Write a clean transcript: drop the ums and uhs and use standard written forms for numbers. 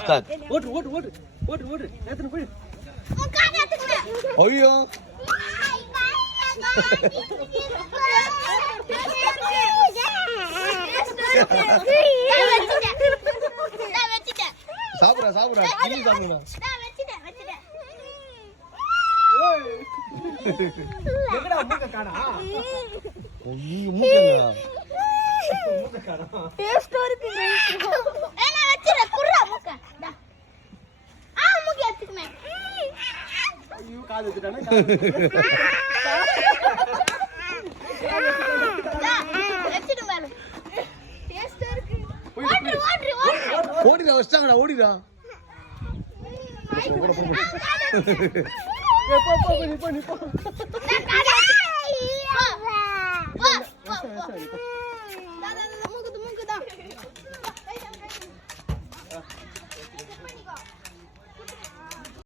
Start. ஓட்டு ஓட்டு ஓட்டு ஓட்டு ஓட்டு ஏத்துன போய் ஐயோ சாப்பிடுறா சாப்பிடுறா கிளி சாப்பிடுறா. எங்கடா மூக்க காணா ஐயோ மூக்கங்க மூக்க காணா டேஸ்டா இருக்கு ஏனா வெச்சிர குறா மூக்க டா மூக்க எடுத்துக்கமே ஐயோ காது எடுத்துட்டானே வெச்சிடு மேல டேஸ்டா இருக்கு ஓடு ஓடு ஓடு ஓடிடா வச்சாங்கடா ஓடிடா. போ வா வா வா